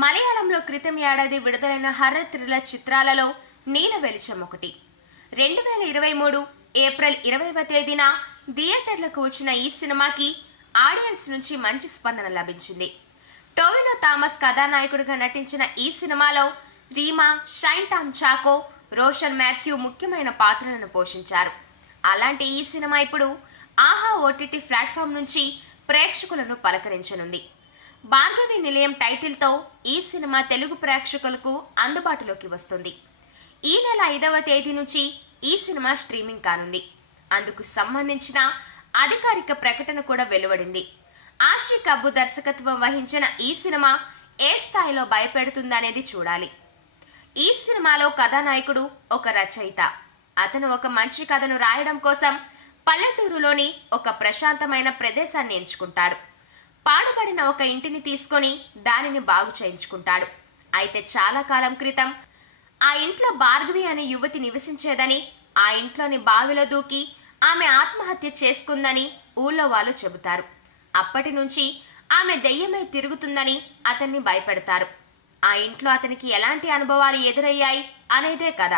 మలయాళంలో క్రితం ఏడాది విడుదలైన హర్ర థ్రిల్లర్ చిత్రాలలో నీల వెలిచం ఒకటి. రెండు వేల ఇరవై మూడు ఏప్రిల్ ఇరవైవ తేదీన థియేటర్లకు వచ్చిన ఈ సినిమాకి ఆడియన్స్ నుంచి మంచి స్పందన లభించింది. టోవినో థామస్ కథానాయకుడిగా నటించిన ఈ సినిమాలో రీమా షైన్ టామ్ చాకో రోషన్ మాథ్యూ ముఖ్యమైన పాత్రలను పోషించారు. అలాంటి ఈ సినిమా ఇప్పుడు ఆహా ఓటీటీ ప్లాట్ఫామ్ నుంచి ప్రేక్షకులను పలకరించనుంది. భార్గవి నిలయం టైటిల్తో ఈ సినిమా తెలుగు ప్రేక్షకులకు అందుబాటులోకి వస్తుంది. ఈ నెల ఐదవ తేదీ నుంచి ఈ సినిమా స్ట్రీమింగ్ కానుంది. అందుకు సంబంధించిన అధికారిక ప్రకటన కూడా వెలువడింది. ఆషిక్ అబ్బు దర్శకత్వం వహించిన ఈ సినిమా ఏ స్థాయిలో భయపెడుతుందనేది చూడాలి. ఈ సినిమాలో కథానాయకుడు ఒక రచయిత. అతను ఒక మంచి కథను రాయడం కోసం పల్లెటూరులోని ఒక ప్రశాంతమైన ప్రదేశాన్ని ఎంచుకుంటాడు. పాడుబడిన ఒక ఇంటిని తీసుకొని దానిని బాగు చేయించుకుంటాడు. అయితే చాలా కాలం క్రితం ఆ ఇంట్లో భార్గవి అనే యువతి నివసించేదని ఆ ఇంట్లోని బావిలో దూకి ఆమె ఆత్మహత్య చేసుకుందని ఊళ్ళో వాళ్ళు చెబుతారు. అప్పటి నుంచి ఆమె దెయ్యమై తిరుగుతుందని అతన్ని భయపెడతారు. ఆ ఇంట్లో అతనికి ఎలాంటి అనుభవాలు ఎదురయ్యాయి అనేదే కథ.